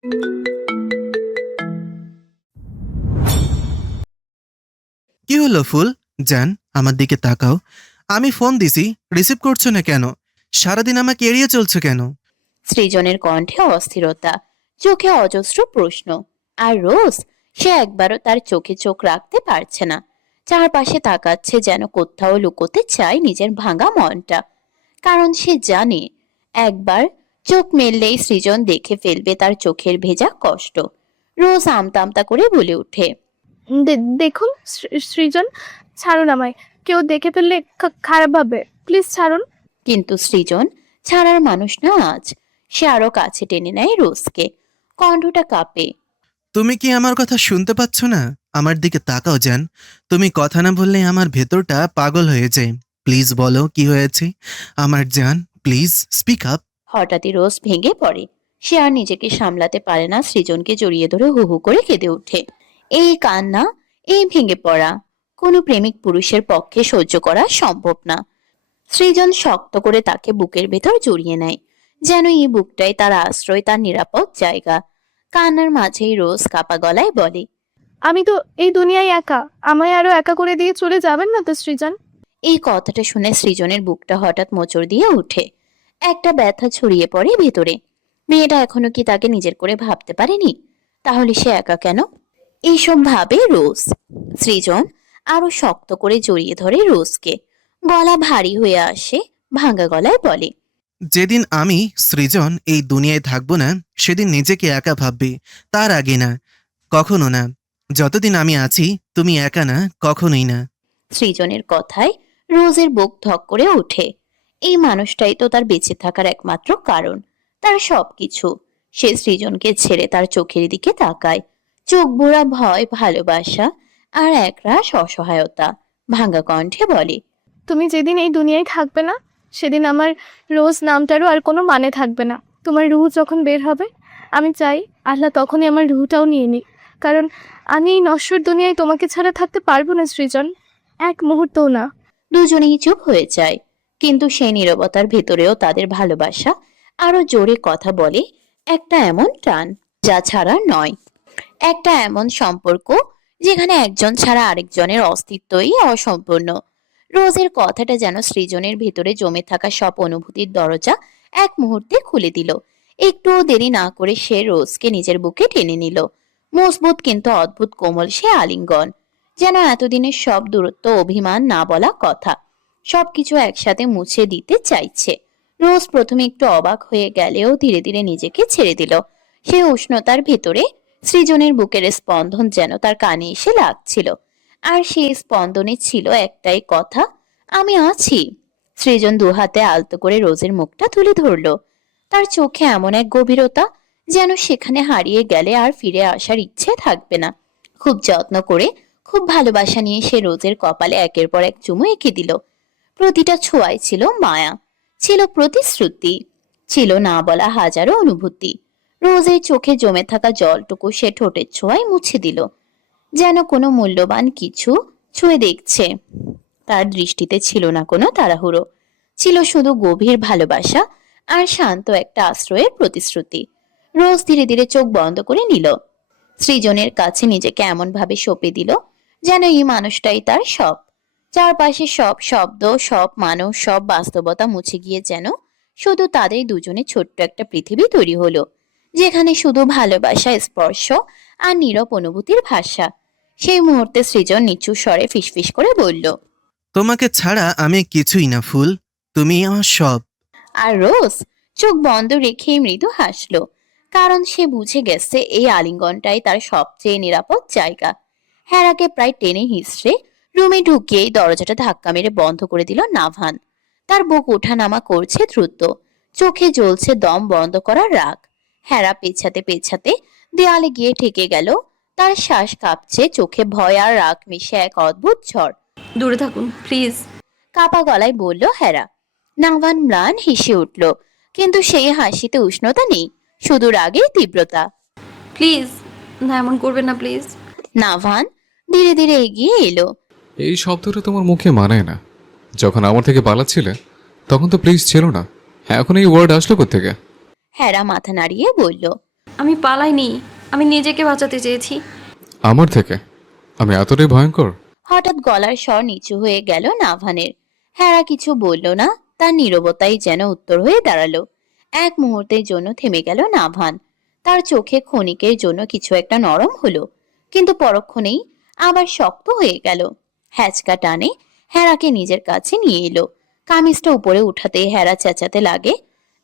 কি হলো ফুল? জান, আমার দিকে তাকাও। আমি ফোন দিছি, রিসিভ করছো না কেন? সারাদিন আমাকে এড়িয়ে চলছো কেন? সৃজনের কণ্ঠে অস্থিরতা, চোখে অজস্র প্রশ্ন। আর রোজ, সে একবারও তার চোখে চোখ রাখতে পারছে না। চারপাশে তাকাচ্ছে, যেন কোথাও লুকোতে চায় নিজের ভাঙা মনটা। কারণ সে জানে, একবার চোখ মেললেই সৃজন দেখে ফেলবে তার চোখের ভেজা কষ্ট। রোজ আমতা আমতা করে বলে ওঠে, দেখুন সৃজন, ছাড়ুন আমায়। কেউ দেখে ফেললে খারাপ ভাবে, প্লিজ ছাড়ুন। কিন্তু সৃজন ছাড়ার মানুষ না আজ। সে আরো কাছে টেনে নেয় রোজকে, কণ্ঠটা কাঁপে। তুমি কি আমার কথা শুনতে পাচ্ছ না? আমার দিকে তাকাও জান। তুমি কথা না বললে আমার ভেতরটা পাগল হয়ে যায়। প্লিজ বলো কি হয়েছে আমার জান, প্লিজ স্পিক আপ। হঠাৎই রোজ ভেঙে পড়ে। সে আর নিজেকে সামলাতে পারে না, সৃজনকে জড়িয়ে ধরে হু হু করে কেঁদে ওঠে। এই কান্না, এই ভেঙে পড়া কোনো প্রেমিক পুরুষের পক্ষে সহ্য করা সম্ভব না। সৃজন শক্ত করে তাকে বুকের ভেতর জড়িয়ে নেয়, যেন এই বুকটাই তার আশ্রয়, তার নিরাপদ জায়গা। কান্নার মাঝেই রোজ কাপা গলায় বলে, আমি তো এই দুনিয়ায় একা, আমায় আরো একা করে দিয়ে চলে যাবেন না তো সৃজন? এই কথাটা শুনে সৃজনের বুকটা হঠাৎ মোচড় দিয়ে ওঠে। একটা ব্যথা ছড়িয়ে পড়ে ভেতরে। মেয়েটা এখনো কি তাকে নিজের করে ভাবতে পারেনি? তাহলে সে একা কেন? এইসব ভাবে রোজ। সৃজন আরো শক্ত করে জড়িয়ে ধরে রোজকে। গলা ভারী হয়ে আসে, ভাঙা গলায় বলে, যেদিন আমি সৃজন এই দুনিয়ায় থাকবো না, সেদিন নিজেকে একা ভাববি। তার আগে না, কখনো না। যতদিন আমি আছি তুমি একা না, কখনোই না। সৃজনের কথায় রোজের বুক ধক করে ওঠে। এই মানুষটাই তো তার বেঁচে থাকার একমাত্র কারণ, তার সবকিছু। সে সৃজনকে ছেড়ে তার চোখের দিকে তাকায়। চোখ ভরা ভয়, ভালোবাসা আর একরাশ অসহায়তা। ভাঙা কণ্ঠে বলে, তুমি যেদিন এই দুনিয়ায় থাকবে না, সেদিন আমার রোজ নামটারও আর কোনো মানে থাকবে না। তোমার রুহ যখন বের হবে, আমি চাই আল্লাহ তখনই আমার রুহটাও নিয়ে নিই। কারণ আমি এই নশ্বর দুনিয়ায় তোমাকে ছাড়া থাকতে পারবো না সৃজন, এক মুহূর্তও না। দুজনেই চুপ হয়ে যায়। কিন্তু সেই নীরবতার ভেতরেও তাদের ভালোবাসা আরো জোরে কথা বলে। একটা এমন টান, যা ছাড়া নয়। একটা এমন সম্পর্ক, যেখানে একজন ছাড়া আরেকজনের অস্তিত্বই অসম্পূর্ণ। রোজের কথাটা যেন সৃজনের ভেতরে জমে থাকা সব অনুভূতির দরজা এক মুহূর্তে খুলে দিল। একটুও দেরি না করে সে রোজকে নিজের বুকে টেনে নিল। মজবুত কিন্তু অদ্ভুত কোমল সে আলিঙ্গন, যেন এতদিনের সব দূরত্ব, অভিমান, না বলা কথা, সবকিছু একসাথে মুছে দিতে চাইছে। রোজ প্রথমে একটু অবাক হয়ে গেলেও ধীরে ধীরে নিজেকে ছেড়ে দিল। সেই উষ্ণতার ভেতরে সৃজনের বুকের স্পন্দন যেন তার কানে এসে লাগছিল। আর সেই স্পন্দনে ছিল একটাই কথা, আমি আছি। সৃজন দুহাতে আলতো করে রোজের মুখটা তুলে ধরলো। তার চোখে এমন এক গভীরতা, যেন সেখানে হারিয়ে গেলে আর ফিরে আসার ইচ্ছে থাকবে না। খুব যত্ন করে, খুব ভালোবাসা নিয়ে সে রোজের কপালে একের পর এক চুমু এঁকে দিল। প্রতিটা ছোঁয়ায় ছিল মায়া, ছিল প্রতিশ্রুতি, ছিল না বলা হাজারো অনুভূতি। রোজের চোখে জমে থাকা জলটুকু সে ঠোঁটের ছোঁয়ায় মুছে দিল, যেন কোনো মূল্যবান কিছু ছুঁয়ে দেখছে। তার দৃষ্টিতে ছিল না কোনো তাড়াহুড়ো, ছিল শুধু গভীর ভালোবাসা আর শান্ত একটা আশ্রয়ের প্রতিশ্রুতি। রোজ ধীরে ধীরে চোখ বন্ধ করে নিল। সৃজনের কাছে নিজেকে এমন ভাবে সঁপে দিল, যেন এই মানুষটাই তার সব। চারপাশে সব শব্দ, সব মানুষ, সব বাস্তবতা মুছে গিয়ে যেন শুধু তাদের দুজনে ছোট্ট একটা পৃথিবী তৈরি হলো, যেখানে শুধু ভালোবাসা, স্পর্শ আর নীরব অনুভূতির ভাষা। সেই মুহূর্তে সৃজন নিচু স্বরে ফিসফিস করে বলল, তোমাকে ছাড়া আমি কিছুই না ফুল, তুমি আমার সব। আর রোজ চোখ বন্ধ রেখে মৃদু হাসলো। কারণ সে বুঝে গেছে এই আলিঙ্গনটাই তার সবচেয়ে নিরাপদ জায়গা। হেরাকে প্রায় টেনে হিসড়ে রুমে ঢুকিয়েই দরজাটা ধাক্কা মেরে বন্ধ করে দিল নাভান। তার বুক ওঠানামা করছে দ্রুত, চোখে জ্বলছে দম বন্ধ করার রাগ। হেরা পেছাতে পেছাতে দেয়ালে গিয়ে ঠেকে গেল। তার শ্বাস কাঁপছে, চোখে ভয় আর রাগ মিশে এক অদ্ভুত ঝড়। দূরে থাকুন প্লিজ। কাপা গলায় বলল হেরা। নাভান ম্লান হেসে উঠল, কিন্তু সেই হাসিতে উষ্ণতা নেই, শুধু রাগের তীব্রতা। প্লিজ, না এমন করবেন না প্লিজ। নাভান ধীরে ধীরে এগিয়ে এলো। এই শব্দটা তোমার মুখে মানায় না। যখন আমার থেকে পালাচ্ছিলে তখন তো প্লিজ ছিল না, এখন এই ওয়ার্ড আসলো কোত্থেকে? হেরা মাথা নাড়িয়ে বলল, আমি পালাইনি, আমি নিজেকে বাঁচাতে চেয়েছি। আমার থেকে? আমি এতটাই ভয়ঙ্কর? হঠাৎ গলার স্বর নিচু হয়ে গেল নাভানের। হেরা কিছু বলল না, তার নীরবতাই যেন উত্তর হয়ে দাঁড়ালো। এক মুহূর্তের জন্য থেমে গেল নাভান। তার চোখে ক্ষণিকের জন্য কিছু একটা নরম হলো, কিন্তু পরক্ষণেই আবার শক্ত হয়ে গেল। হ্যাচকা টানে হেরাকে নিজের কাছে নিয়ে এলো। কামিজটা উপরে উঠাতে হেরা চেঁচাতে লাগে।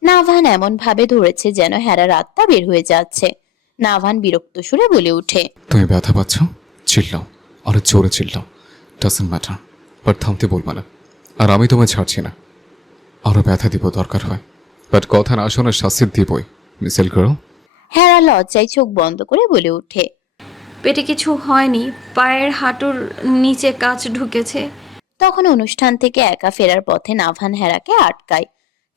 নাভান এমন ভাবে ধরেছে যেন হেরার আত্মা বের হয়ে যাচ্ছে। নাভান বিরক্ত সুরে বলে ওঠে, তুমি ব্যথা পাচ্ছ? চিল্লাও, আরো জোরে চিল্লাও। ডাজন্ট ম্যাটার, বাট থামতে বলবো না। আর আমি তোমায় ছাড়ছি না, আরো ব্যথা দিব দরকার হয়, বাট কথা না শোনার শাস্তি দিবই, মিসেল গার্ল। হেরা লজ্জায় চোখ বন্ধ করে বলে ওঠে, পেটে কিছু হয়নি, পায়ের হাঁটুর নিচে কাঁচ ঢুকেছে। তখন অনুষ্ঠান থেকে একা ফেরার পথে নাভান হেরাকে আটকায়,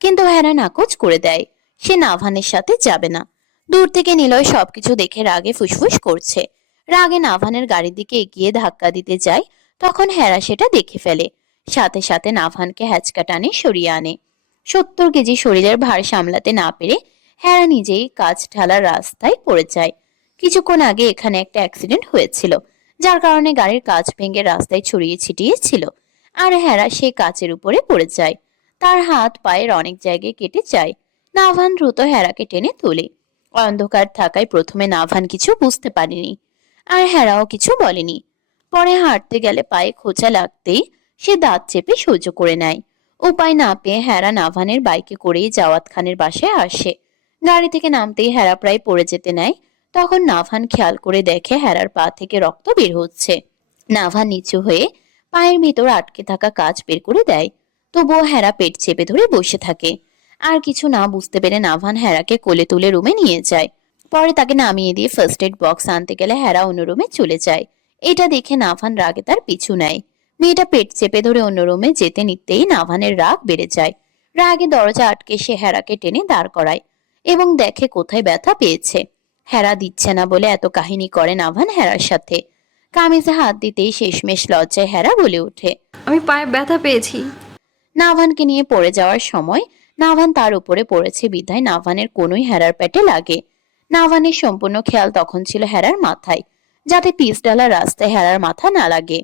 কিন্তু হেরা নাকচ করে দেয়। সে নাভানের সাথে যাবে না। দূর থেকে নিলয় সবকিছু দেখে রাগে ফুসফুস করছে। রাগে নাভানের গাড়ির দিকে এগিয়ে ধাক্কা দিতে যায়, তখন হেরা সেটা দেখে ফেলে। সাথে সাথে নাভানকে হ্যাচকা টানে সরিয়ে আনে। 70 কেজি শরীরের ভার সামলাতে না পেরে হেরা নিজেই কাজ ঢালার রাস্তায় পড়ে যায়। কিছুক্ষণ আগে এখানে একটা অ্যাক্সিডেন্ট হয়েছিল, যার কারণে গাড়ির কাঁচ ভেঙে রাস্তায় ছড়িয়ে ছিটিয়ে ছিল। আর হেরা সেই কাচের উপরে পড়ে যায়। তার হাত পায়ের অনেক জায়গায় কেটে যায়। নাভান দ্রুত হেরাকে টেনে তোলে। অন্ধকার থাকায় প্রথমে নাভান কিছু বুঝতে পারেনি, আর হেরাও কিছু বলেনি। পরে হাঁটতে গেলে পায়ে খোঁচা লাগতেই সে দাঁত চেপে সহ্য করে নেয়। উপায় না পেয়ে হেরা নাভানের বাইকে করেই জাওয়াত খানের বাসায় আসে। গাড়ি থেকে নামতেই হেরা প্রায় পড়ে যেতে নেয়। তখন নাভান খেয়াল করে দেখে হেরার পা থেকে রক্ত বের হচ্ছে। নাভান নিচু হয়ে পায়ের ভিতর আটকে থাকা কাঁচ বের করে দেয়। তবুও হেরা পেট চেপে ধরে বসে থাকে। আর কিছু না বুঝতে পেরে নাভান হেরাকে কোলে তুলে রুমে নিয়ে যায়। পরে তাকে নামিয়ে দিয়ে ফার্স্ট এড বক্স আনতে গেলে হেরা অন্য রুমে চলে যায়। এটা দেখে নাভান রাগে তার পিছু নেয়। মেয়েটা পেট চেপে ধরে অন্য রুমে যেতে নিতেই নাভানের রাগ বেড়ে যায়। রাগে দরজা আটকে সে হেরাকে টেনে দাঁড় করায় এবং দেখে কোথায় ব্যথা পেয়েছে। হেরা দিচ্ছে না বলে এত কাহিনী করে নাভান হেরার সাথে। কামিজে হাত দিতেই শেষমেশ লজ্জায় হেরা বলে ওঠে, আমি পায়ে ব্যথা পেয়েছি। নাভানকে নিয়ে পড়ে যাওয়ার সময় নাভান তার উপরে পড়েছে বিধায় নাভানের কোনোই হেরার পেটে লাগে। নাভানের সম্পূর্ণ খেয়াল তখন ছিল হেরার মাথায়, যাতে পিস ডালা রাস্তায় হেরার মাথা না লাগে।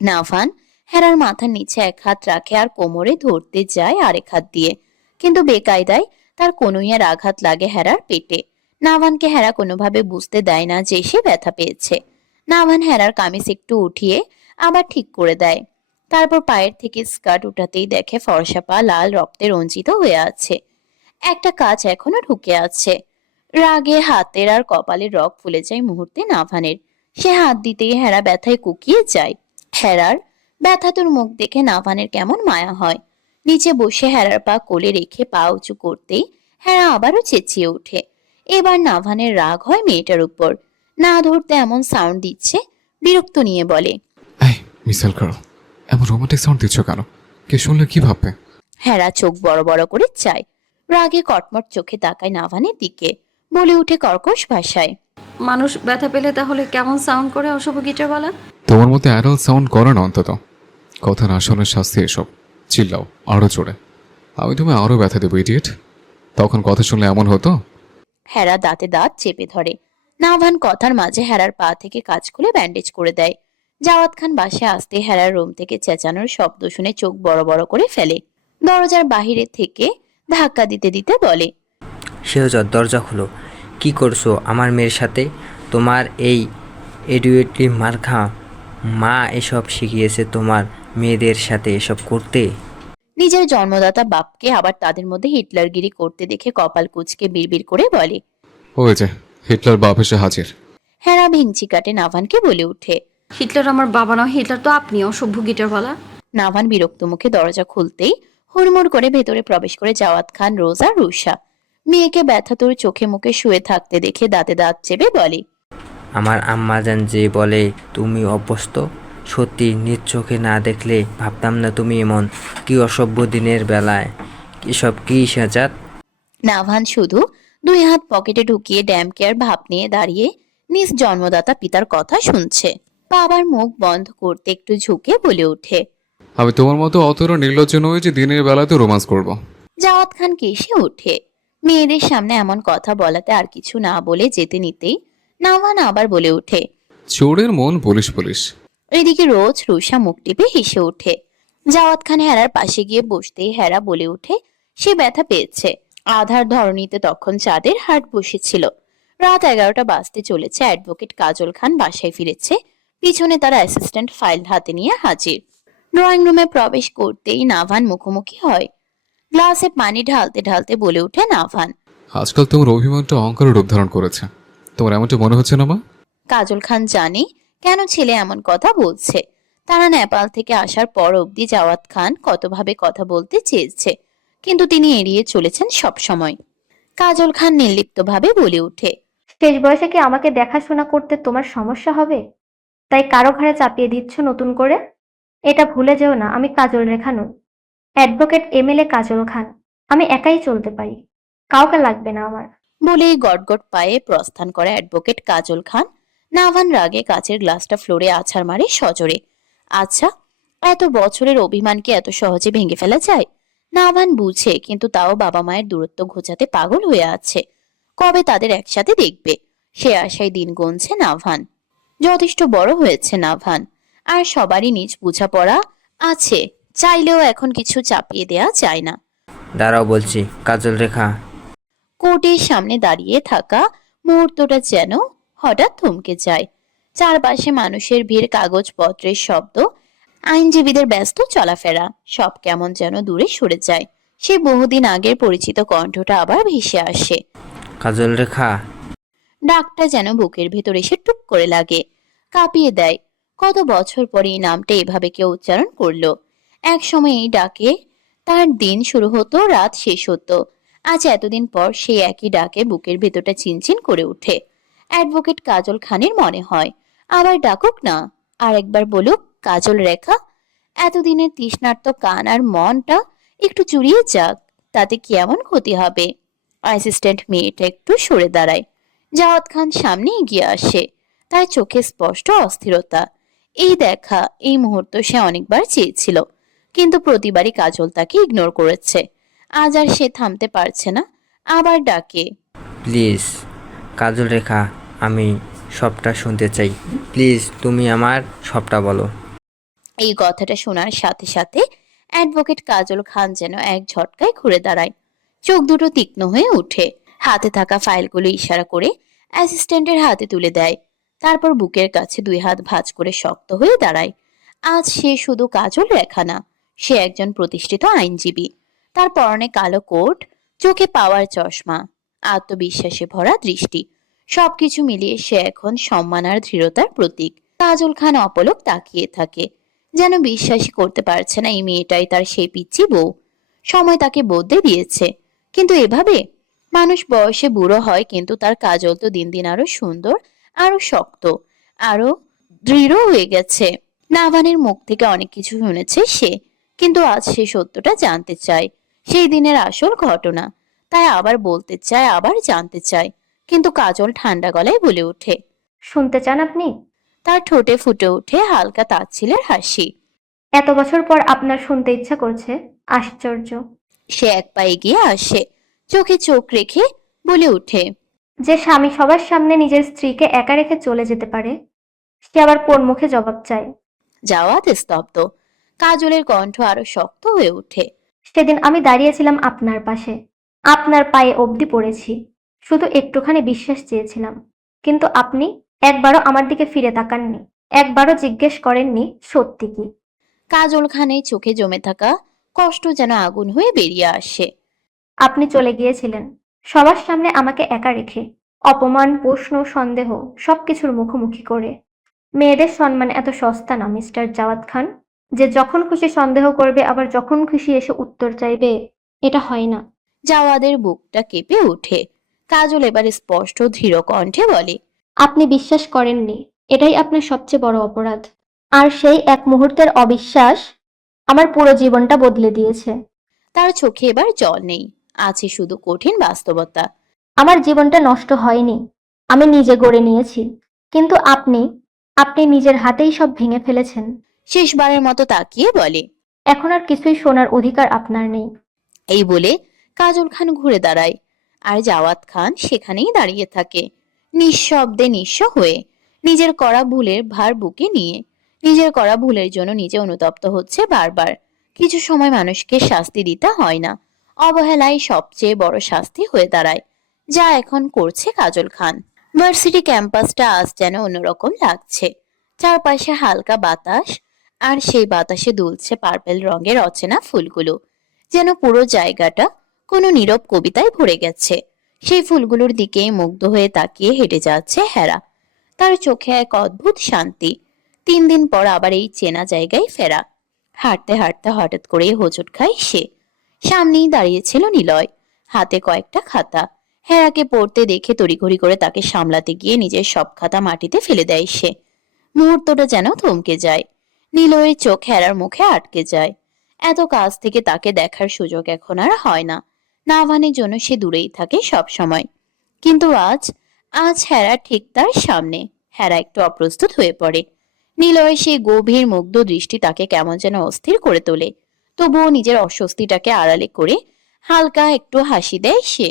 নাভান হেরার মাথার নিচে এক হাত রাখে আর কোমরে ধরতে যায় আরেক হাত দিয়ে, কিন্তু বেকায়দায় তার কনুইয়ের আঘাত লাগে হেরার পেটে। নাভানকে হেরা কোনোভাবে বুঝতে দেয় না যে সে ব্যথা পেয়েছে। নাভান হেরার কামিজ একটু উঠিয়ে আবার ঠিক করে দেয়। তারপর পায়ের থেকে স্কার্ট উঠাতেই দেখে ফর্সা পা লাল রক্তে রঞ্জিত হয়ে আছে। একটা কাঁচ এখনো ঢুকে আছে। রাগে হাতের আর কপালের রগ ফুলে যায় মুহূর্তে নাভানের। সে হাত দিতেই হেরা ব্যথায় কুকিয়ে যায়। হেরার ব্যথাতুর মুখ দেখে নাভানের কেমন মায়া হয়। নিচে বসে হেরার পা কোলে রেখে পা উঁচু করতেই হেরা আবারও চেঁচিয়ে ওঠে। এবার নাভানের রাগ হয় মেয়েটার উপর। না ধরতে এমন সাউন্ড দিচ্ছে। বিরক্ত নিয়ে বলে, এই মিসেল গার্ল, এমন রোমান্টিক সাউন্ড দিচ্ছ কেন? কে শুনলে কি ভাববে? হেরা চোখ বড় বড় করে চায়। রাগে কটমট চোখে তাকায় নাভানের দিকে। বলে উঠে কর্কশ ভাষায়, মানুষ ব্যথা পেলে তাহলে কেমন সাউন্ড করে অশুভ গিটারওয়ালা? তোমার মতো অ্যাডাল্ট সাউন্ড করে না অন্তত। কথা না শোনার শাস্তি এসব। চিল্লাও আরো জোরে, আমি তুমি আরো ব্যথা দেবো ইডিয়েট। তখন কথা শুনলে এমন হতো? হেরা দাঁতে দাঁত চেপে ধরে। নাভান কথার মাঝে হেরার পা থেকে কাজ খুলে ব্যান্ডেজ করে দেয়। জাওয়াত খান বাসে আসতে হেরার রুম থেকে চেঁচানোর শব্দ শুনে চোখ বড় বড় করে ফেলে। দরজার বাহিরে থেকে ধাক্কা দিতে দিতে বলে, শেহজাদ, দরজা খুলো। কি করছো আমার মেয়ের সাথে? তোমার এই এডুয়েটলি মার্খা মা এসব শিখিয়েছে তোমার মেয়েদের সাথে এসব করতে? নিজের জন্মদাতা বাপকে আবার তাদের মধ্যে হিটলারগিরি করতে দেখে কপাল কুঁচকে বিড়বিড় করে বলে। ওই যে হিটলার বাপ এসে হাজির। হেরা ভেঙচি কাটে নাভানকে বলে উঠে। হিটলার আমার বাবা নয়, হিটলার তো আপনি, অসভ্য গিটারওয়ালা। নাভান বিরক্ত মুখে দরজা খুলতেই হুড়মুড় করে ভেতরে প্রবেশ করে জাওয়াত খান, রোজা, রুষা। মেয়েকে ব্যথাতুর চোখে মুখে শুয়ে থাকতে দেখে দাঁতে দাঁত চেপে বলে, আমার আম্মাজান যে বলে তুমি অভ্যস্ত, সত্যি নিজ চোখে না দেখলে ভাবতাম না তুমি এমন। কি অসভ্য দিনের বেলায় এসব কি শেহজাদ? নাভান শুধু 2 হাত পকেটে ঢুকিয়ে ড্যাম কেয়ার ভাব নিয়ে দাঁড়িয়ে নিজ জন্মদাতা পিতার কথা শুনছে। বাবার মুখ বন্ধ করতে একটু ঝুঁকে বলে ওঠে। আমি তোমার মতো অতটা নির্লজ্জ নই যে দিনের বেলাতে রোমান্স করব। জাওয়াত খান কেসে ওঠে। মেয়েদের সামনে এমন কথা বলাতে আর কিছু না বলে যেতে নিতেই নাভান আবার বলে ওঠে। চোরের মন পুলিশ পুলিশ। এদিকে রোজ রুষা মুখ টিপে হেসে ওঠে। জাওয়াত খান হেরার পাশে গিয়ে বসতেই হেরা বলে ওঠে সে ব্যথা পেয়েছে। আধার ধরণীতে তখন চাঁদের হাট বসেছিল। রাত 11টা বাজতে চলেছে। অ্যাডভোকেট কাজল খান বাসায় ফিরেছে। পিছনে তার অ্যাসিস্ট্যান্ট ফাইল হাতে নিয়ে হাজির। ড্রয়িং রুমে প্রবেশ করতেই নাভান মুখোমুখি হয়। গ্লাসে পানি ঢালতে ঢালতে বলে ওঠে নাভান। আজকাল তোমার অভিমানটা অহংকারের রূপ ধারণ করেছে। তোমার এমনটা মনে হচ্ছে না মা? কাজল খান জানে কেন ছেলে এমন কথা বলছে। তারা নেপাল থেকে আসার পর অবধি জাওয়াত খান কতভাবে কথা বলতে চেয়েছে, কিন্তু তিনি এড়িয়ে চলেছেন সব সময়। কাজল খান নির্লিপ্তভাবে বলে ওঠে। শেষ বয়সে কি আমাকে দেখাশোনা করতে তোমার সমস্যা হবে? তাই কারো ঘাড়ে চাপিয়ে দিচ্ছ নতুন করে? এটা ভুলে যেও না, আমি কাজল রেখা নই, অ্যাডভোকেট এমএলএ কাজল খান। আমি একাই চলতে পারি, কাউকে লাগবে না আমার। বলেই গটগট পায়ে প্রস্থান করে অ্যাডভোকেট কাজল খান। নাভান রাগে কাচের গ্লাসটা ফ্লোরে আছাড় মারে সজোরে। আচ্ছা, এত বছরের অভিমানকে এত সহজে ভেঙে ফেলা যায়? নাভান বুঝে, কিন্তু তাও বাবা মায়ের দূরত্ব ঘোচাতে পাগল হয়ে আছে। কবে তাদের একসাথে দেখবে সে আশায় দিন গুনছে নাভান। যথেষ্ট বড় হয়েছে নাভান, আর সবারই নিজ বোঝাপড়া আছে। চাইলেও এখন কিছু চাপিয়ে দেয়া যায় না। দাঁড়াও বলছি, কাজল রেখা। কোর্টের সামনে দাঁড়িয়ে থাকা মুহূর্তটা যেন হঠাৎ থমকে যায়। চারপাশে মানুষের ভিড়, কাগজপত্রের শব্দ, আইনজীবীদের ব্যস্ত চলাফেরা, সব কেমন যেন দূরে সরে যায়। সে বহুদিন আগের পরিচিত কণ্ঠটা আবার ভেসে আসে। কাজল রেখা। ডাকটা যেন বুকের ভেতর এসে টুক করে লাগে, কাঁপিয়ে দেয়। কত বছর পরে এই নামটা এভাবে কেউ উচ্চারণ করলো। এক সময় এই ডাকে তার দিন শুরু হতো, রাত শেষ হতো। আজ এতদিন পর সেই একই ডাকে বুকের ভেতরটা চিনচিন করে ওঠে। অ্যাডভোকেট কাজল খানের মনে হয়, আবার ডাকুক না, আর একবার বলুক কাজল রেখা। এতদিনের তৃষ্ণার্ত কান আর মনটা একটু জুড়িয়ে যাক, তাতে কি এমন ক্ষতি হবে? অ্যাসিস্ট্যান্ট মেয়েটা একটু সরে দাঁড়ায়। জাওয়াত খান সামনে এগিয়ে আসে। তার চোখে স্পষ্ট অস্থিরতা। এই দেখা, এই মুহূর্ত সে অনেকবার চেয়েছিল, কিন্তু প্রতিবারই কাজল তাকে ইগনোর করেছে। আজ আর সে থামতে পারছে না, আবার ডাকে। প্লিজ কাজল রেখা, আমি সবটা শুনতে চাই। প্লিজ তুমি আমার সবটা বলো। এই কথাটা শোনার সাথে সাথে অ্যাডভোকেট কাজল খান যেন এক ঝটকায় ঘুরে দাঁড়ায়। চোখ দুটো তীক্ষ্ণ হয়ে ওঠে। হাতে থাকা ফাইলগুলো ইশারা করে অ্যাসিস্ট্যান্টের হাতে তুলে দেয়। তারপর বুকের কাছে দুই হাত ভাঁজ করে শক্ত হয়ে দাঁড়ায়। আজ সে শুধু কাজল রেখা না, সে একজন প্রতিষ্ঠিত আইনজীবী। তার পরনে কালো কোট, চোখে পাওয়ার চশমা, আত্মবিশ্বাসে ভরা দৃষ্টি, সবকিছু মিলিয়ে সে এখন সম্মান আর দৃঢ়তার প্রতীক। কাজল খান অপলক তাকিয়ে থাকে, যেন বিশ্বাসই করতে পারছে না এই মেয়েটাই তার সেই পিচ্চি বউ। সময় তাকে বদলে দিয়েছে, কিন্তু এভাবে? মানুষ বয়সে বুড়ো হয়, কিন্তু তার কাজল তো দিন দিন আরো সুন্দর, আরো শক্ত, আরো দৃঢ় হয়ে গেছে। নাভানের মুখ থেকে অনেক কিছু শুনেছে সে, কিন্তু আজ সে সত্যটা জানতে চায়, সেই দিনের আসল ঘটনা। তাই আবার বলতে চায়, আবার জানতে চায়। কিন্তু কাজল ঠান্ডা গলায় বলে ওঠে। শুনতে চান আপনি? তার ঠোঁটে ফুটে ওঠে হালকা তাচ্ছিলের হাসি। এত বছর পর আপনার শুনতে ইচ্ছা করছে? আশ্চর্য। সে এক পা এগিয়ে আসে, চোখে চোখ রেখে বলে ওঠে। যে স্বামী সবার সামনে নিজের স্ত্রীকে একা রেখে চলে যেতে পারে, সে আবার কোন মুখে জবাব চায়? জাওয়াত স্তব্ধ। কাজলের কণ্ঠ আরো শক্ত হয়ে ওঠে। সেদিন আমি দাঁড়িয়েছিলাম আপনার পাশে, আপনার পায়ে অবধি পড়েছি, শুধু একটুখানি বিশ্বাস চেয়েছিলাম। কিন্তু আপনি একবারও আমার দিকে ফিরে তাকাননি, একবারও জিজ্ঞেস করেননি সত্যি কি। কাজল খানের চোখে জমে থাকা কষ্ট যেন আগুন হয়ে বেরিয়ে আসে। আপনি চলে গিয়েছিলেন সবার সামনে আমাকে একা রেখে, অপমান, প্রশ্ন, সন্দেহ সবকিছুর মুখোমুখি করে। মেয়েদের সম্মান এত সস্তা না মিস্টার জাওয়াত খান, যে যখন খুশি সন্দেহ করবে আবার যখন খুশি এসে উত্তর চাইবে। এটা হয় না। জাওয়াদের বুকটা কেঁপে ওঠে। কাজল এবার স্পষ্ট দৃঢ় কণ্ঠে বলে। আপনি বিশ্বাস করেননি, এটাই আপনার সবচেয়ে বড় অপরাধ। আর সেই এক মুহূর্তের অবিশ্বাস আমার পুরো জীবনটা বদলে দিয়েছে। তার চোখে এবার জল নেই, আছে শুধু কঠিন বাস্তবতা। আমার জীবনটা নষ্ট হয়নি, আমি নিজে গড়ে নিয়েছি, কিন্তু আপনি আপনি নিজের হাতেই সব ভেঙে ফেলেছেন। শেষবারের মতো তাকিয়ে বলে। এখন আর কিছুই শোনার অধিকার আপনার নেই। এই বলে কাজল খান ঘুরে দাঁড়ায়। আর জাওয়াত খান সেখানেই দাঁড়িয়ে থাকে, নিঃশব্দে নিঃস্ব হয়ে, নিজের করা ভুলের ভার বুকে নিয়ে। নিজের করা ভুলের জন্য নিজে অনুতপ্ত হচ্ছে বারবার। কিছু সময় মানুষকে শাস্তি দিতে হয় না, অবহেলাই সবচেয়ে বড় শাস্তি হয়ে দাঁড়ায়, যা এখন করছে কাজল খান। ভার্সিটি ক্যাম্পাসটা আজ যেন অন্যরকম লাগছে। চারপাশে হালকা বাতাস, আর সেই বাতাসে দুলছে পার্পেল রঙের অচেনা ফুলগুলো, যেন পুরো জায়গাটা কোনো নীরব কবিতায় ভরে গেছে। সেই ফুলগুলোর দিকে মুগ্ধ হয়ে তাকিয়ে হেঁটে যাচ্ছে হেরা, তার চোখে এক অদ্ভুত শান্তি। 3 দিন পর আবার এই চেনা জায়গায় ফেরা। হাঁটতে হাঁটতে হঠাৎ করেই হোঁচট খায় সে। সামনেই দাঁড়িয়েছিল নিলয়, হাতে কয়েকটা খাতা। হেরাকে পড়তে দেখে তড়িঘড়ি করে তাকে সামলাতে গিয়ে নিজের সব খাতা মাটিতে ফেলে দেয় সে। মুহূর্তটা যেন থমকে যায়। নিলয়ের চোখ হেরার মুখে আটকে যায়। এত কাছ থেকে তাকে দেখার সুযোগ এখন আর হয় না। নাভানের জন্য সে দূরেই থাকে সব সময়। কিন্তু আজ আজ হেরা ঠিক তার সামনে। হেরা একটু অপ্রস্তুত হয়ে পড়ে। নিলয়ের সেই গভীর মুগ্ধ দৃষ্টি তাকে কেমন যেন অস্থির করে তোলে। তবুও নিজের অস্বস্তিটাকে আড়ালে করে হালকা একটু হাসি দেয় সে।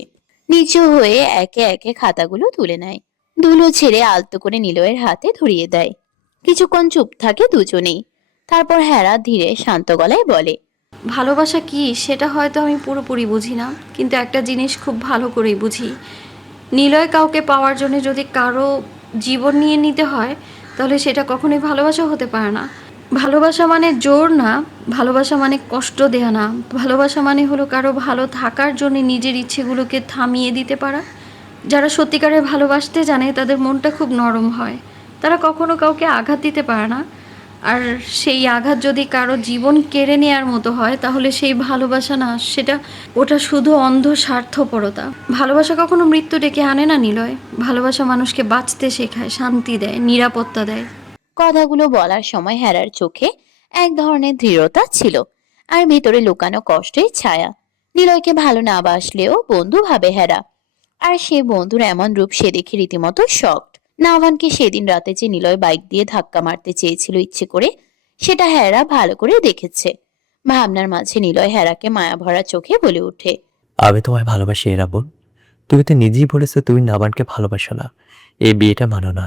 নিচু হয়ে একে একে খাতাগুলো তুলে নেয়, ধুলো ছেড়ে আলতো করে নিলয়ের হাতে ধরিয়ে দেয়। কিছুক্ষণ চুপ থাকে দুজনেই। তারপর হেরা ধীরে শান্ত গলায় বলে, ভালোবাসা কি সেটা হয়তো আমি পুরোপুরি বুঝি না, কিন্তু একটা জিনিস খুব ভালো করেই বুঝি। নিলয় কাউকে পাওয়ার জন্য যদি কারো জীবন নিয়ে নিতে হয়, তাহলে সেটা কখনোই ভালোবাসা হতে পারে না। ভালোবাসা মানে জোর না, ভালোবাসা মানে কষ্ট দেয়া না, ভালোবাসা মানে হলো কারো ভালো থাকার জন্য নিজের ইচ্ছেগুলোকে থামিয়ে দিতে পারা। যারা সত্যিকারের ভালোবাসতে জানে তাদের মনটা খুব নরম হয়, তারা কখনো কাউকে আঘাত দিতে পারে না। আর সেই আঘাত যদি কারো জীবন কেড়ে নেওয়ার মতো হয়, তাহলে সেই ভালোবাসা না, ওটা শুধু অন্ধ স্বার্থপরতা। ভালোবাসা কখনো মৃত্যু ডেকে আনে না নিলয়। ভালোবাসা মানুষকে বাঁচতে শেখায়, শান্তি দেয়, নিরাপত্তা দেয়। কথাগুলো বলার সময় হেরার চোখে এক ধরনের দৃঢ়তা ছিল, আর ভিতরে লুকানো কষ্টের ছায়া। নিলয়কে ভালো না বাসলেও বন্ধু ভাবে হেরা, আর সে বন্ধুর এমন রূপ সে দেখে রীতিমতো শকড। নাভানকে সেদিন রাতে যে নিলয় বাইক দিয়ে ধাক্কা মারতে চেয়েছিল ইচ্ছে করে, সেটা হেরা ভালো করে দেখেছে। ভাবনার মাঝে নিলয় হেরাকে মায়া ভরা চোখে বলে ওঠে, আমি তোমায় ভালোবাসি রাবণ। তুমি তো নিজেই বলেছো তুমি নাবানকে ভালোবাসো না, এই বিয়েটা মানো না।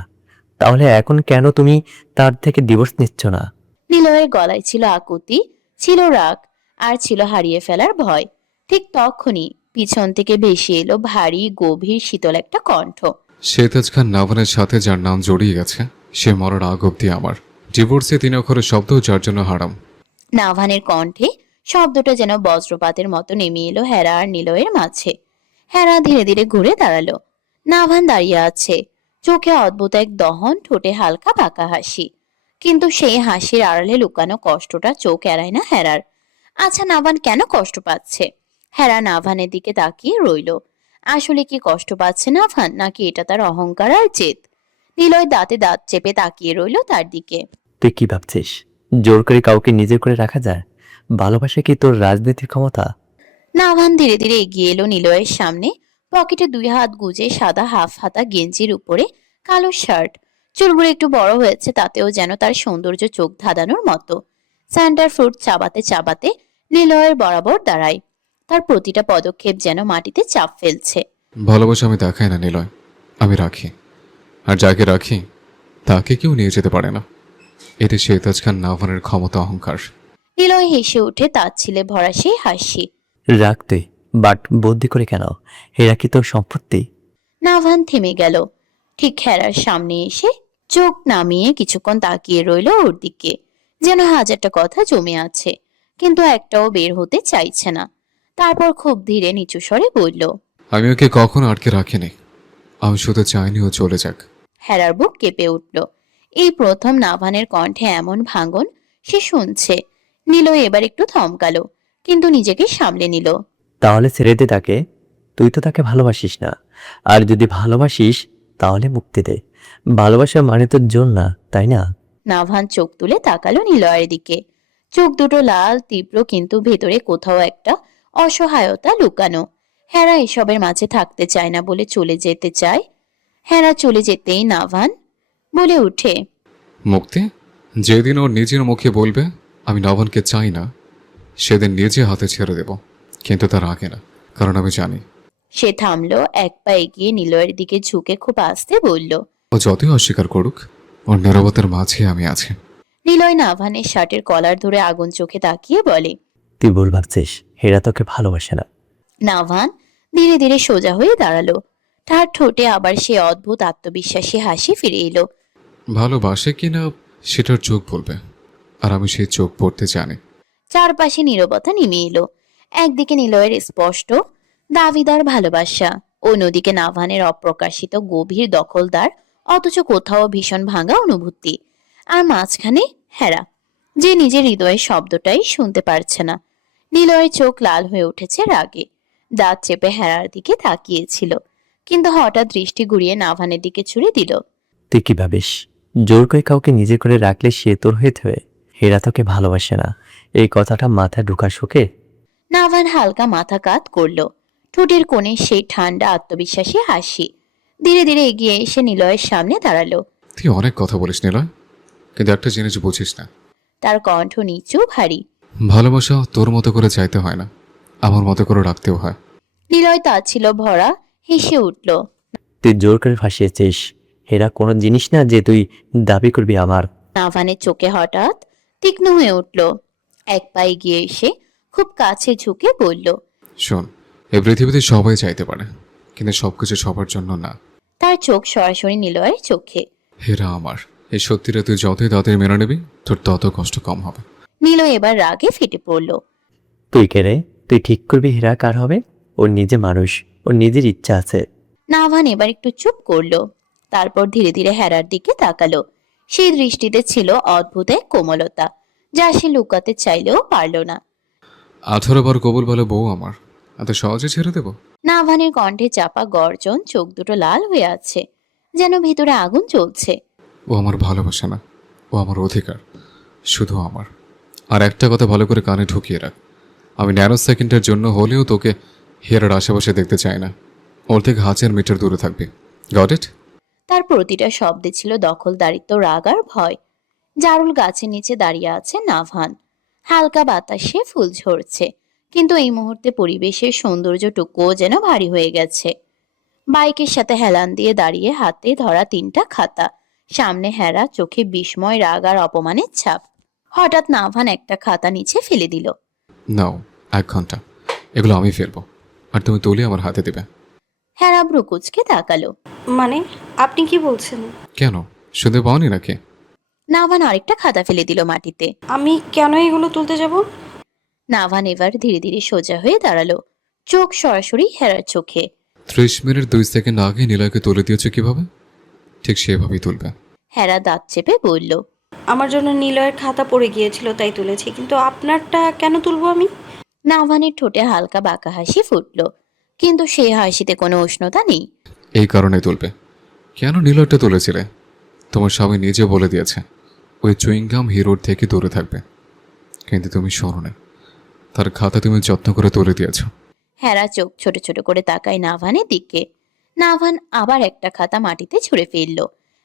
তাহলে এখন কেন তুমি তার থেকে ডিভোর্স নিচ্ছ না? নিলয়ের গলায় ছিল আকুতি, ছিল রাগ, আর ছিল হারিয়ে ফেলার ভয়। ঠিক তখনই পিছন থেকে ভেসে এলো ভারী গভীর শীতল একটা কণ্ঠ। শেতাজ খান নাভানের সাথে যার নাম জড়িয়ে গেছে, সে মরার আগ অব্দি আমার। ডিভোর্সে 3 অক্ষরের শব্দ যার জন্য হারাম। নাভানের কণ্ঠে শব্দটা যেন বজ্রপাতের মতো নেমে এলো হেরা আর নিলয়ের মাঝে। হেরা ধীরে ধীরে ঘুরে দাঁড়ালো। নাভান দাঁড়িয়ে আছে, চোখে অদ্ভুত এক দহন, ঠোঁটে হালকা বাঁকা হাসি। কিন্তু সেই হাসির আড়ালে লুকানো কষ্টটা চোখ এড়ায় না হেরার। আচ্ছা, নাভান কেন কষ্ট পাচ্ছে? হেরা নাভানের দিকে তাকিয়ে রইল। আসলে কি কষ্ট পাচ্ছে নাভান, নাকি এটা তার অহংকার আর জেদ? নিলয় দাঁতে দাঁত চেপে তাকিয়ে রইল তার দিকে। তুই কি ভাবছিস জোর করে কাউকে নিজের করে রাখা যায়? ভালোবাসা কি তোর রাজনীতির ক্ষমতা? নাভান ধীরে ধীরে এগিয়ে এলো নিলয়ের সামনে। পকেটে 2 হাত গুজে সাদা হাফ হাতা গেঞ্জির উপরে কালো শার্ট। চুলগুলো একটু বড় হয়েছে, তাতেও যেন তার সৌন্দর্য চোখ ধাঁধানোর মতো। স্যান্ডার ফ্রুট চাবাতে চাবাতে নিলয়ের বরাবর দাঁড়ায়। তার প্রতিটা পদক্ষেপ যেন মাটিতে চাপ ফেলছে। ভালোবাসা আমি দেখাই না নিলয়, আমি রাখি। আর যাকে রাখি তাকে কেউ নিয়ে যেতে পারে না। এতে শেতাজ খান নাভানের ক্ষমতা, অহংকার। নিলয় হেসে উঠে তাচ্ছিলে ভরা সেই হাসি। রাখ তুই, বাট বন্দি করে কেন? এরা কি তোর সম্পত্তি? নাভান থেমে গেল, ঠিক হেরার সামনে এসে চোখ নামিয়ে কিছুক্ষণ তাকিয়ে রইল ওর দিকে, যেন হাজারটা কথা জমে আছে, কিন্তু একটাও বের হতে চাইছে না। তারপর খুব ধীরে নিচু স্বরে বলল, আমি ওকে কখনো আটকে রাখিনি, আমি শুধু চাইনি ও চলে যাক। হেরার বুক কেঁপে উঠল। এই প্রথম নাভানের কণ্ঠে এমন ভাঙন সে শুনছে। নিলয় এবার একটু থমকালো, কিন্তু নিজেকে সামলে নিল। তাহলে ছেড়ে দে তাকে, তুই তো তাকে ভালোবাসিস না। আর যদি ভালোবাসিস তাহলে মুক্তি দে। ভালোবাসা মানে তোর জোর না, তাই না? নাভান চোখ তুলে তাকালো নিলয়ের দিকে। চোখ দুটো লাল, তীব্র, কিন্তু ভেতরে কোথাও একটা অসহায়তা লুকানো। হেরা এসবের মাঝে থাকতে চায় না বলে চলে যেতে চায়। হেরা চলে যেতেই নাভান বলে উঠে, মুক্তি? যেদিন ওর নিজের মুখে বলবে আমি নাভানকে চাই না, সেদিন নিজে হাতে ছেড়ে দেব, কিন্তু তার আগে না। কারণ আমি জানি সে থামলো, এক পা এগিয়ে নিলয়ের দিকে ঝুঁকে খুব আস্তে বলল। ও যতই অস্বীকার করুক, ওর নীরবতার মাঝে আমি আছি। নিলয় নাভানের শার্টের কলার ধরে আগুন চোখে তাকিয়ে বলে। তুই ভুল ভাবছিস, হেরা তোকে ভালোবাসে না। নাভান ধীরে ধীরে সোজা হয়ে দাঁড়ালো। তার ঠোঁটে আবার সে অদ্ভুত আত্মবিশ্বাসী হাসি ফিরে এলো। ভালোবাসে কিনা সেটার চোখ বলবে, আর আমি সেই চোখ পড়তে জানি। চারপাশে নীরবতা নেমে এলো। একদিকে নিলয়ের স্পষ্ট দাবিদার ভালোবাসা, অন্যদিকে নাভানের অপ্রকাশিত গভীর দখলদার অথচ কোথাও ভীষণ ভাঙা অনুভূতি, আর মাঝখানে হেরা, যে নিজের হৃদয়ের শব্দটাই শুনতে পারছে না। নিলয়ের চোখ লাল হয়ে উঠেছে রাগে, দাঁত চেপে হেরার দিকে তাকিয়েছিল, কিন্তু হঠাৎ দৃষ্টি ঘুরিয়ে নাভানের দিকে ছুড়ে দিল। তুই কি ভাবিস জোর করে কাউকে নিজে করে রাখলে সে তোর হয়ে থয়ে? হেরা তোকে ভালোবাসে না, এই কথাটা মাথায় ঢুকার শোকে? নাভান হালকা মাথা কাত করলো, ঠোঁটের কোণে সেই ঠান্ডা আত্মবিশ্বাসী হাসি। ধীরে ধীরে এগিয়ে এসে নিলয়ের সামনে দাঁড়ালো। তুই অনেক কথা বলিস নিলয়, কিন্তু একটা জিনিস বুঝিস না। তার কণ্ঠ নিচু ভারী। ভালোবাসা তোর মতো করে চাইতে হয় না, আমার মতো করে রাখতেও হয়। নিলয় তাচ্ছিল ভরা হেসে উঠল। তুই জোর করে ফাঁসিয়েছিস, হেরা কোনো জিনিস না যে তুই দাবি করবি আমার। নাভানের চোখে হঠাৎ তীক্ষ্ণ হয়ে উঠল। এক পা এগিয়ে এসে খুব কাছে ঝুঁকে বলল। শোন, এই পৃথিবীতে সবাই চাইতে পারে, কিন্তু সবকিছু সবার জন্য না। তার চোখ সরাসরি নিলয়ের চোখে। হেরা আমার, এই সত্যিটা তুই যতই তাড়াতাড়ি মেনে নিবি, তোর তত কষ্ট কম হবে। নিলয় এবার রাগে ফেটে পড়ল। তুই কে রে? তুই ঠিক করবি হেরা কার হবে? ওর নিজে মানুষ, ওর নিজের ইচ্ছা আছে। নাভান এবার একটু চুপ করলো, তারপর ধীরে ধীরে হেরার দিকে তাকালো। সেই দৃষ্টিতে ছিল অদ্ভুত এক কোমলতা, যা সে লুকাতে চাইলেও পারল না। 18 বার কবুল বলে বউ আমার, এত সহজে ছেড়ে দেবো? নাভানের কণ্ঠে চাপা গর্জন, চোখ দুটো লাল হয়ে আছে, যেন ভেতরে আগুন জ্বলছে। ও আমার ভালোবাসে না, ও আমার অধিকার, শুধু আমার। আর একটা কথা ভালো করে কানে ঢুকিয়ে রাখ, আমি ন্যানো সেকেন্ডের জন্য হলেও তোকে হেরার আশেপাশে দেখতে চাই না। ওর থেকে 1000 মিটার দূরে থাকবি, গট ইট? তার প্রতিটা শব্দে ছিল দখলদারিত্ব, রাগ আর ভয়। জারুল গাছের নিচে দাঁড়িয়ে আছে নাভান, হালকা বাতাসে ফুল ঝরছে, কিন্তু এই মুহূর্তে পরিবেশের সৌন্দর্যটুকুও যেন ভারী হয়ে গেছে। বাইকের সাথে হেলান দিয়ে দাঁড়িয়ে, হাতে ধরা 3টা খাতা, সামনে হেরা, চোখে বিস্ময়, রাগ আর অপমানের ছাপ। হঠাৎ নাভান একটা খাতা নিচে ফেলে দিল। নাও, 1 ঘন্টা, এগুলো আমি ফেলবো, আর তুমি তুলে আমার হাতে দেবে। হেরা ব্রুকুচকে তাকালো। মানে আপনি কি বলছেন? কেন, শুনতে পাওনি নাকি? নাভান আরেকটা খাতা ফেলে দিল মাটিতে। আমি কেন এগুলো তুলতে যাব? নাভান এবার ধীরে ধীরে সোজা হয়ে দাঁড়ালো, চোখ সরাসরি হেরার চোখে। 30 মিনিট 2 সেকেন্ড আগে নিলয়কে তুলে দিয়েছে কিভাবে? ঠিক সেভাবেই তুলবে। হেরা দাঁত চেপে বলল। আমার জন্য নিলয়ের খাতা পড়ে গিয়েছিল তাই তুলেছি, কিন্তু আপনারটা কেন তুলবো আমি? নাভানের ঠোঁটে হালকা বাঁকা হাসি ফুটল, কিন্তু সেই হাসিতে কোনো উষ্ণতা নেই। এই কারণে তুলবে। কেন নিলয়টা তুলেছিলে? তোমার স্বামী নিজে বলে দিয়েছে ওই চুইংগাম হিরোর থেকে দূরে থাকবে, কিন্তু তুমি শোনো না, তার খাতা তুমি যত্ন করে তুলে দিয়েছো। হেরা চোখ ছোট ছোট করে তাকায় নাভানের দিকে। নাভান আবার একটা খাতা মাটিতে ছুঁড়ে ফেলল,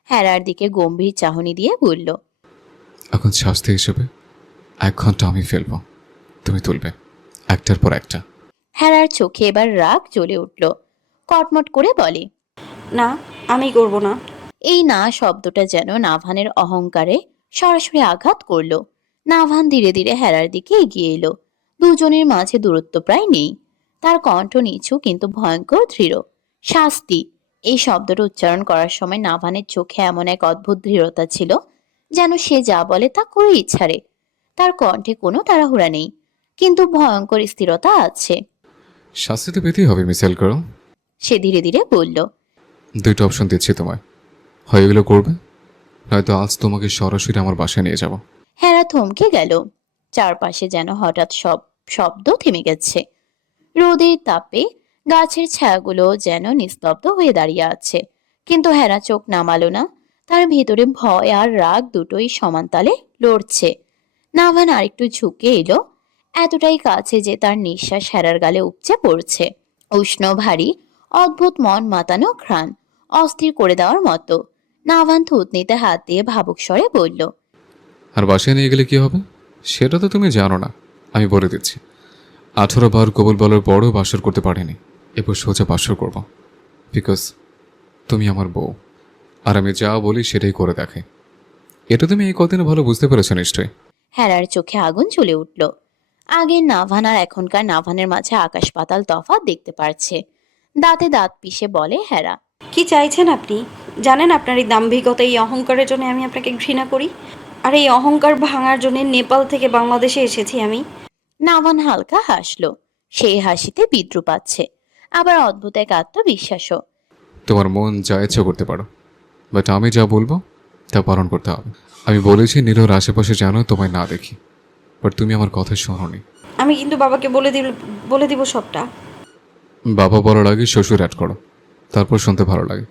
হেরার দিকে গম্ভীর চাহনি দিয়ে বলল। এখন শাস্তি হিসেবে 1 ঘন্টা আমি ফেলবো, তুমি তুলবে একটার পর একটা। হেরার চোখে এবার রাগ জ্বলে উঠল, কটমট করে বলে। না, আমি করব না। এই না শব্দটা যেন নাভানের অহংকারে সরাসরি আঘাত করল। নাভান ধীরে ধীরে হেরার দিকে এগিয়ে এলো, দুজনের মাঝে দূরত্ব প্রায় নেই। তার কণ্ঠ নিচু কিন্তু ভয়ঙ্কর দৃঢ়। শাস্তি, এই শব্দটা উচ্চারণ করার সময় নাভানের চোখে এমন এক অদ্ভুত দৃঢ়তা ছিল, যেন সে যা বলে তা করেই ছাড়ে। তার কণ্ঠে কোনো তাড়াহুড়া নেই, কিন্তু ভয়ঙ্কর স্থিরতা আছে। শাস্তি তো পেতেই হবে মিসেল গার্ল। সে ধীরে ধীরে বলল। 2টা অপশন দিচ্ছি তোমায়, হয় এগুলো করবে, নয়তো আজ তোমাকে সরাসরি আমার বাসায় নিয়ে যাব। হেরা থমকে গেল, চারপাশে যেন হঠাৎ সব শব্দ থেমে গেছে। রোদের তাপে গাছের ছায়াগুলো যেন নিস্তব্ধ হয়ে দাঁড়িয়ে আছে, কিন্তু হেরা চোখ নামালো না। তার ভেতরে ভয় আর রাগ দুটোই সমান তালে লড়ছে। নাভান আরেকটু ঝুঁকে এলো, এতটাই কাছে যে তার নিঃশ্বাস হেরার গালে উপচে পড়ছে, উষ্ণ ভারী, অদ্ভুত মন মাতানো ঘ্রাণ, অস্থির করে দেওয়ার মতো। নাভান থুতনিতে হাত দিয়ে ভাবুক স্বরে বলল। আর বাসায় নিয়ে গেলে কি হবে সেটা তো তুমি জানো না, আমি বলে দিচ্ছি। 18 বার কবুল বলার পরও বাসর করতে পারিনি, এরপর সোজা বাসর করব, বিকজ তুমি আমার বউ, আর আমি যা বলি সেটাই করে দেখে। এটা তুমি এই কদিনে ভালো বুঝতে পেরেছো নিশ্চয়ই। হেরার চোখে আগুন জ্বলে উঠল। আগের নাভান আর এখনকার নাভানের মাঝে আকাশ পাতাল তফাৎ দেখতে পারছে। দাঁতে দাঁত পিষে বলে হেরা। কি চাইছেন আপনি? জানেন আপনার এই দাম্ভিকতা, এই অহংকারের জন্য আমি আপনাকে ঘৃণা করি। আর এই অহংকার ভাঙার জন্য নেপাল থেকে বাংলাদেশে এসেছি আমি। নাভান হালকা হাসলো। সেই হাসিতে বিদ্রুপ আছে, আবার অদ্ভুত এক আত্মবিশ্বাসও। তোমার মন যা ইচ্ছা করতে পারো, বাট আমি যা বলবো তা পালন করতে হবে। আমি বলেছি নীলর আশেপাশে যেন তোমায় না দেখি, বাট তুমি আমার কথা শোনোনি। আমি কিন্তু বাবাকে বলে দিব সবটা। বাবা বলার আগে শ্বশুর অ্যাড করো, তারপর শুনতে ভালো লাগে।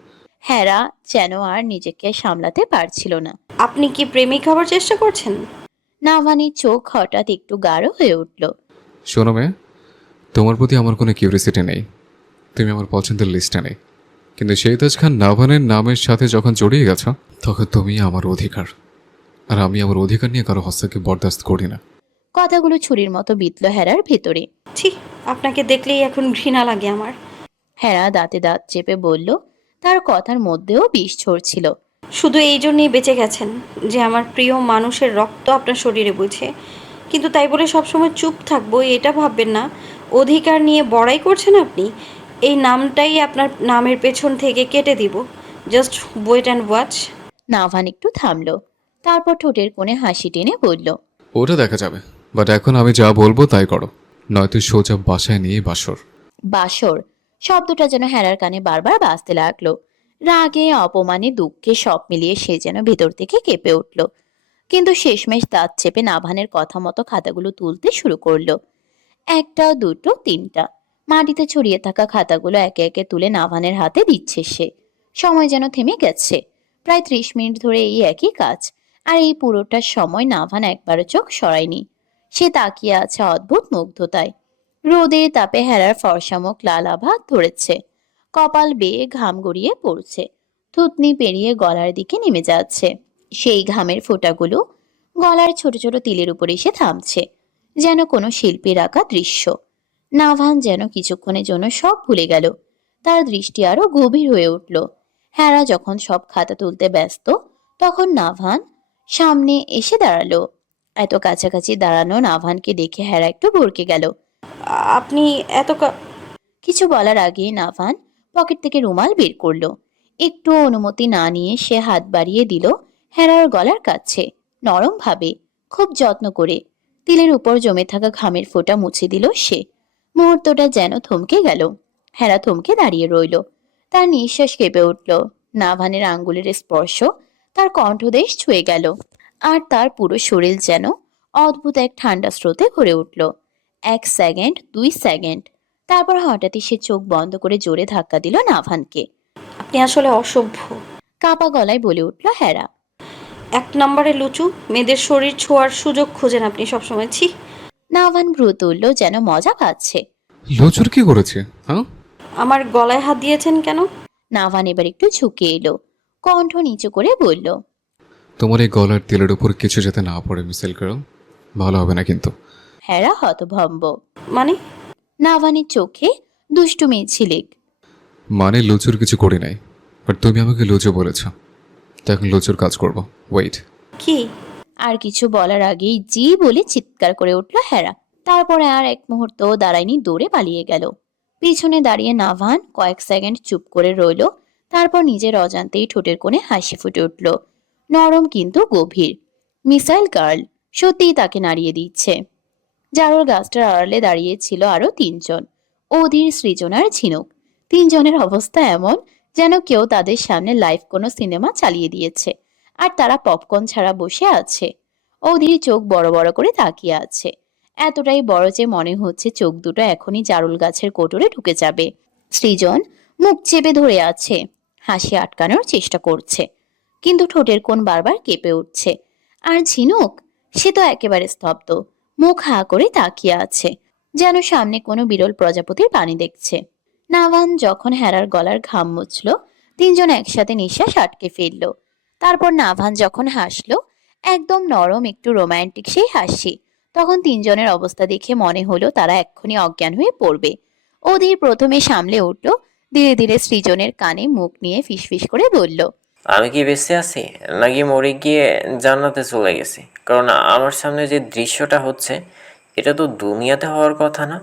হেরা যেন আর নিজেকে সামলাতে পারছিল না। আপনি কি প্রেমিক হবার চেষ্টা করছেন? নাভানের চোখ হঠাৎ একটু গাঢ় হয়ে উঠল। শোনো মেয়ে, তোমার প্রতি আমার কোনো কিউরিয়াসিটি নেই, তুমি আমার পছন্দের লিস্টে নেই, কিন্তু শেহতাজ খান নাভানের নামের সাথে যখন জড়িয়ে গেছো তখন তুমি আমার অধিকার, আর আমি আমার অধিকার নিয়ে কারো হস্তকে বরদাস্ত করি না। কথাগুলো ছুরির মতো বিঁধল হেরার ভেতরে। ছি, আপনাকে দেখলেই এখন ঘৃণা লাগে আমার। হেরা দাঁতে দাঁত চেপে বলল, তার কথার মধ্যেও বিষ ঝরছিল। শুধু এই জন্যই বেঁচে গেছেন যে আমার প্রিয় মানুষের রক্ত আপনার শরীরে বইছে, কিন্তু তাই বলে সবসময় চুপ থাকবো এটা ভাববেন না। অধিকার নিয়ে বড়াই করছেন আপনি, এই নামটাই আপনার নামের পেছন থেকে কেটে দিব। Just wait and watch. Navan একটু থামলো, তারপর ঠোঁটের কোণে হাসি টেনে বলল, ওটা দেখা যাবে, বাট এখন আমি যা বলবো তাই করো, নয়তো সোজা বাসায় নিয়ে বাসর। বাসর শব্দটা যেন হেরার কানে বারবার বাজতে লাগলো। রাগে, অপমানে, দুঃখে সব মিলিয়ে সে যেন ভেতর থেকে কেঁপে উঠল। কিন্তু শেষমেশ দাঁত চেপে নাভানের কথা মতো খাতাগুলো তুলতে শুরু করলো। একটা, দুটো, তিনটা মাটিতে ছড়িয়ে থাকা খাতাগুলো একে একে তুলে নাভানের হাতে দিচ্ছে সে। সময় যেন থেমে গেছে। প্রায় 30 মিনিট ধরে এই একই কাজ, আর এই পুরোটা সময় নাভান একবারও চোখ সরায়নি। সে তাকিয়ে আছে অদ্ভুত মুগ্ধতায়। রোদের তাপে হেরার ফর্সা মুখ লাল আভা ধরেছে, কপাল বেয়ে ঘাম গড়িয়ে পড়ছে, থুতনি পেরিয়ে গলার দিকে নেমে যাচ্ছে। সেই ঘামের ফোঁটাগুলো গলার ছোট ছোট তিলের উপর এসে থামছে, যেন কোনো শিল্পীর আঁকা দৃশ্য। নাভান যেন কিছুক্ষণের জন্য সব ভুলে গেল। তার দৃষ্টি আরো গভীর হয়ে উঠল। হেরা যখন সব খাতা তুলতে ব্যস্ত, তখন নাভান সামনে এসে দাঁড়ালো। এত কাছাকাছি দাঁড়ানো নাভানকে দেখে হেরা একটু ভরকে গেল। আপনি এত কিছু বলার আগেই নাভান পকেট থেকে রুমাল বের করলো। একটু অনুমতি না নিয়ে সে হাত বাড়িয়ে দিল হেরার গলার কাছে, নরম ভাবে, খুব যত্ন করে। তিলের উপর জমে থাকা ঘামের ফোঁটা মুছে দিল সে। মুহূর্তটা যেন থমকে গেল। হেরা থমকে দাঁড়িয়ে রইল। তার নিঃশ্বাস কেঁপে উঠল। নাভানের আঙ্গুলের স্পর্শ তার কণ্ঠদেশ ছুঁয়ে গেল, আর তার পুরো শরীর যেন অদ্ভুত এক ঠান্ডা স্রোতে ভরে উঠল। 1 সেকেন্ড, 2 সেকেন্ড, তারপর হঠাৎই সে চোখ বন্ধ করে জোরে ধাক্কা দিল নাভানকে। আপনি আসলে অসভ্য, কাপা গলায় বলে উঠল হেরা। 1 নম্বরে লুচু, মেয়েদের শরীর ছোঁয়ার সুযোগ খোঁজেন আপনি সবসময়। ছি। নাভান ভ্রু তুলল, যেন মজা পাচ্ছে। লচুর কি করেছে? হ্যাঁ, আমার গলায় হাত দিয়েছেন কেন? নাভান এবার একটু ঝুঁকে এলো, কণ্ঠ নিচু করে বলল, তোমার এই গলার তেলের উপর কিছু যাতে না পড়ে মিসেল গার্ল, ভালো হবে না কিন্তু। হেরা হতভম্ব। মানে? নাভানের চোখে দুষ্টুমি ঝিলিক। মানে লুচুর কিছু করি নাই, বাট তুমি আমাকে লুচু বলেছ, তো এখন লুচুর কাজ করবো। ওয়েট। কি? আর কিছু বলার আগেই জি বলে চিৎকার করে উঠল হেরা। তারপরে আর এক মুহূর্ত দাঁড়ায়নি, দৌড়ে পালিয়ে গেল। পিছনে দাঁড়িয়ে নাভান কয়েক সেকেন্ড চুপ করে রইল, তারপর নিজের অজান্তেই ঠোঁটের কোণে হাসি ফুটে উঠল, নরম কিন্তু গভীর। মিসাইল গার্ল সত্যিই তাকে নাড়িয়ে দিচ্ছে। জারুল গাছটার আড়ালে দাঁড়িয়ে ছিল আরো 3 জন, অধীর, সৃজনার, ঝিনুক। 3 জনের অবস্থা এমন যেন কেউ তাদের সামনে লাইভ কোনো সিনেমা চালিয়ে দিয়েছে, আর তারা পপকর্ন ছাড়া বসে আছে। অধীর চোখ বড় বড় করে তাকিয়ে আছে, এতটাই বড় যে মনে হচ্ছে চোখ দুটো এখনই জারুল গাছের কোটরে ঢুকে যাবে। সৃজন মুখ চেপে ধরে আছে, হাসি আটকানোর চেষ্টা করছে, কিন্তু ঠোঁটের কোণ বারবার কেঁপে উঠছে। আর ঝিনুক, সে তো একেবারে স্তব্ধ, মুখ হা করে তাকিয়ে আছে, যেন সামনে কোনো বিরল প্রজাপতির পানি দেখছে। নাভান যখন হেরার গলার ঘাম মুছল, 3 জন একসাথে নিঃশ্বাস আটকে ফেলল। তারপর নাভান যখন হাসলো, একদম নরম, একটু রোমান্টিক সেই হাসি, তখন 3 জনের অবস্থা দেখে মনে হলো তারা এক্ষুনি অজ্ঞান হয়ে পড়বে। অধীর প্রথমে সামলে উঠল, ধীরে ধীরে সৃজনের কানে মুখ নিয়ে ফিসফিস করে বলল, আমি কি বেঁচে আছি নাকি মরে গিয়ে জান্নাতে চলে গেছি? কারণ আমার সামনে যে দৃশ্যটা হচ্ছে এটা তো দুনিয়াতে হওয়ার কথা না।